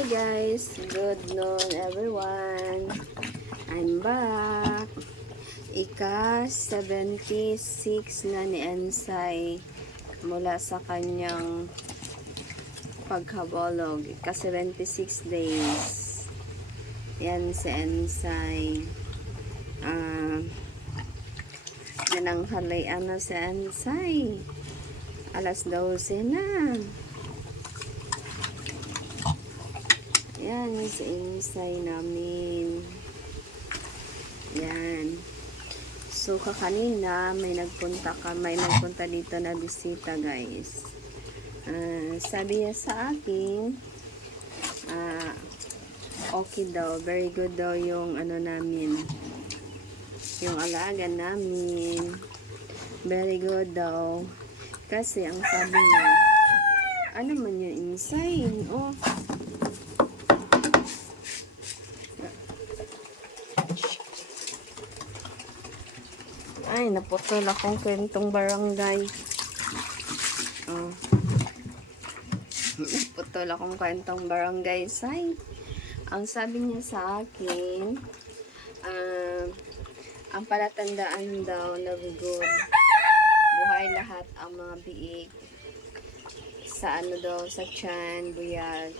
Hi guys, good noon everyone. I'm back. Ika-76 na ni Ensay mula sa kanyang paghabolog. Ika-76 days. Yan si Ensay. Nananghalian na si Ensay. Alas 12 na. Yan, si Ensay namin. Yan. So, kanina, may nagpunta dito na bisita, guys. Sabi niya sa akin, okay daw, very good daw yung namin. Yung alaga namin. Very good daw. Kasi, ang sabi niya, ano man yung Ensay? Oh, ay, naputol akong kwentong barangay. Oh. Naputol akong kwentong barangay. Say, ang sabi niya sa akin, ang palatandaan daw na good, buhay lahat ang mga biik. Sa sa tiyan, buyag.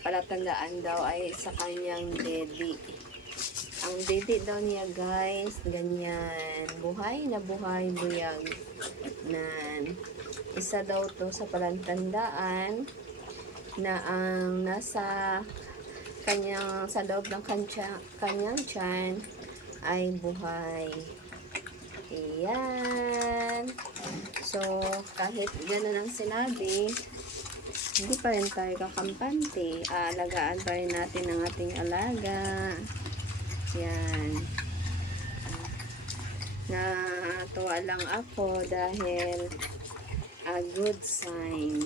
Palatandaan daw ay sa kanyang dedi. Ang dede daw niya, guys, ganyan. Buhay na buhay, buyag. Isa daw to sa palantandaan na ang nasa kanyang, sa loob ng kanyang tiyan ay buhay. Ayan. So, kahit gano'n ang sinabi, hindi pa rin tayo kakampante. Alagaan pa rin natin ang ating alaga. Yan. Natuwa lang ako dahil good sign.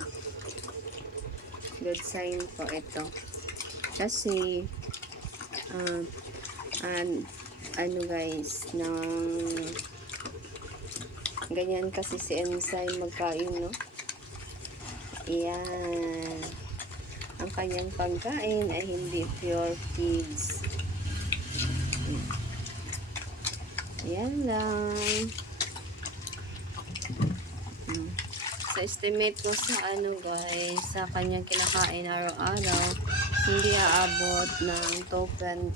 Good sign po ito. Kasi guys, ganyan kasi si Ensay magkain, no? Yan. Ang kanyang pagkain ay hindi pure feeds. Yan lang. Sa estimate ko sa guys, sa kanyang kinakain araw-araw, hindi aabot ng 2.1,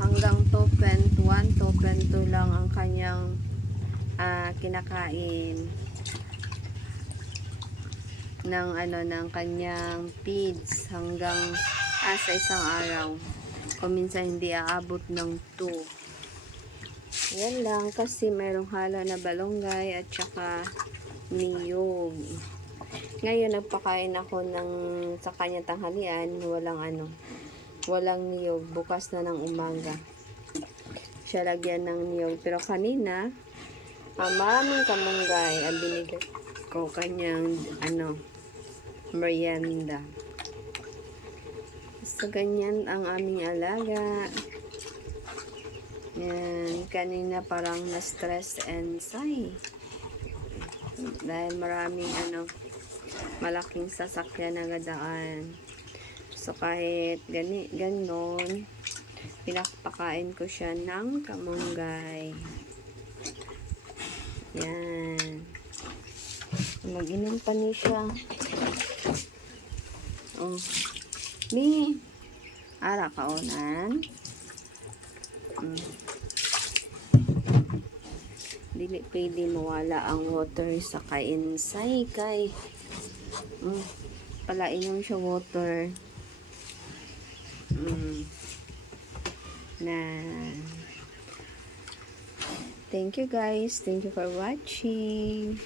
hanggang 2.1, 2.2 lang ang kanyang kinakain ng kanyang feeds hanggang sa isang araw. Kung minsan hindi aabot ng 2. Yan lang, kasi merong halo na balonggay at saka niyog. Ngayon nagpakain ako sa kanya tanghalian, walang niyog. Bukas na ng umaga siya lagyan ng niyog. Pero kanina maraming kamunggay ang binigay ko kanyang merienda. So ganyan ang aming alaga. Yan, kanina parang na-stress Ensay dahil maraming malaking sasakyan na gadaan. So kahit ganon, pinapakain ko siya ng kamunggay. Yan, mag-inom pa niya siya. Oh, mi ara kaonan. Dili pwede mawala ang water sa Ensay kay palainom siya water thank you guys, thank you for watching.